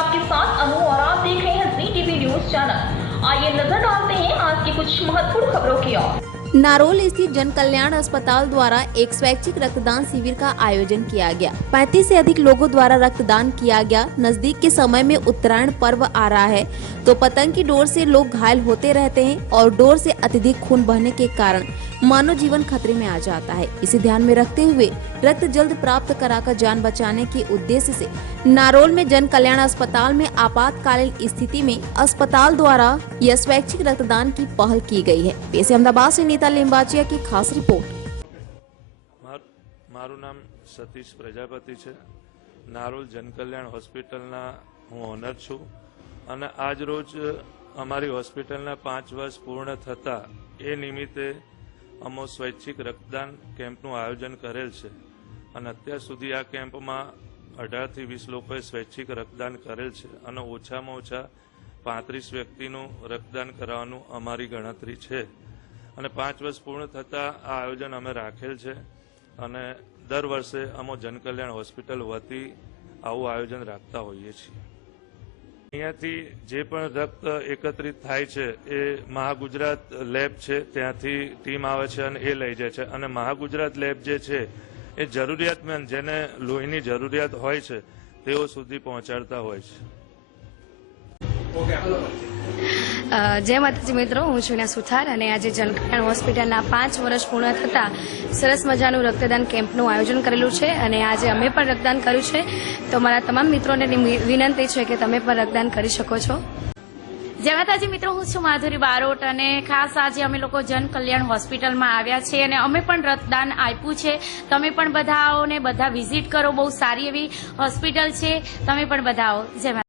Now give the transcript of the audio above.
आपके साथ अनु और आप देख रहे हैं जी टीवी न्यूज चैनल। आइए नजर डालते हैं आज की कुछ महत्वपूर्ण खबरों की ओर। नारोल स्थित जन कल्याण अस्पताल द्वारा एक स्वैच्छिक रक्तदान शिविर का आयोजन किया गया। 35 से अधिक लोगों द्वारा रक्तदान किया गया। नजदीक के समय में उत्तरायण पर्व आ रहा है तो पतंग की डोर से लोग घायल होते रहते हैं और डोर से अत्यधिक खून बहने के कारण मानव जीवन खतरे में आ जाता है। इसे ध्यान में रखते हुए रक्त जल्द प्राप्त कराकर जान बचाने के उद्देश्य से नारोल में जन कल्याण अस्पताल में आपातकालीन स्थिति में अस्पताल द्वारा यह स्वैच्छिक रक्तदान की पहल की गई है। पेश अहमदाबाद से नीता लिंबाचिया की खास रिपोर्ट। मारू नाम सतीश प्रजापति है। नारोल जन कल्याण होस्पिटलना हूँ ओनर छूँ અને આજ રોજ અમારી હોસ્પિટલના 5 વર્ષ પૂર્ણ થતા એ નિમિત્તે અમો સ્વૈચ્છિક રક્તદાન કેમ્પનું આયોજન કરેલ છે અને અત્યાર સુધી આ કેમ્પમાં 18 થી 20 લોકોએ સ્વૈચ્છિક રક્તદાન કરેલ છે અને ઓછામાં ઓછા 35 વ્યક્તિનું રક્તદાન કરાવવાનું અમારી ગણતરી છે અને 5 વર્ષ પૂર્ણ થતા આ આયોજન અમે રાખેલ છે અને દર વર્ષે અમો જનકલ્યાણ હોસ્પિટલ વતી આવું આયોજન રાખતા હોઈએ છીએ। અહીંયાથી જે પણ રક્ત એકત્રિત થાય છે એ મહાગુજરાત લેબ છે ત્યાંથી ટીમ આવે છે અને એ લઈ જાય છે અને મહાગુજરાત લેબ જે છે એ જરૂરિયાતમંદ જેને લોહીની જરૂરિયાત હોય છે તેઓ સુધી પહોંચાડતા હોય છે। जय माताजी मित्रों, हूँ છું સુથાર અને આજે જનકલ્યાણ હોસ્પિટલના 5 વર્ષ પૂર્ણ થતા સરસ મજાનું રક્તદાન કેમ્પનું આયોજન કરેલું છે અને આજે અમે પણ રક્તદાન કર્યું છે તો મારા તમામ મિત્રોને વિનંતી છે કે તમે પણ રક્તદાન કરી શકો છો। જય માતાજી મિત્રો, હું છું માધુરી બારોટ અને ખાસ આજે અમે લોકો જન કલ્યાણ હોસ્પિટલમાં આવ્યા છે અને અમે પણ રક્તદાન આપ્યું છે। તમે પણ બધા આવો ને બધા વિઝિટ કરો, બહુ સારી એવી હોસ્પિટલ છે, તમે પણ બધા આવો। જય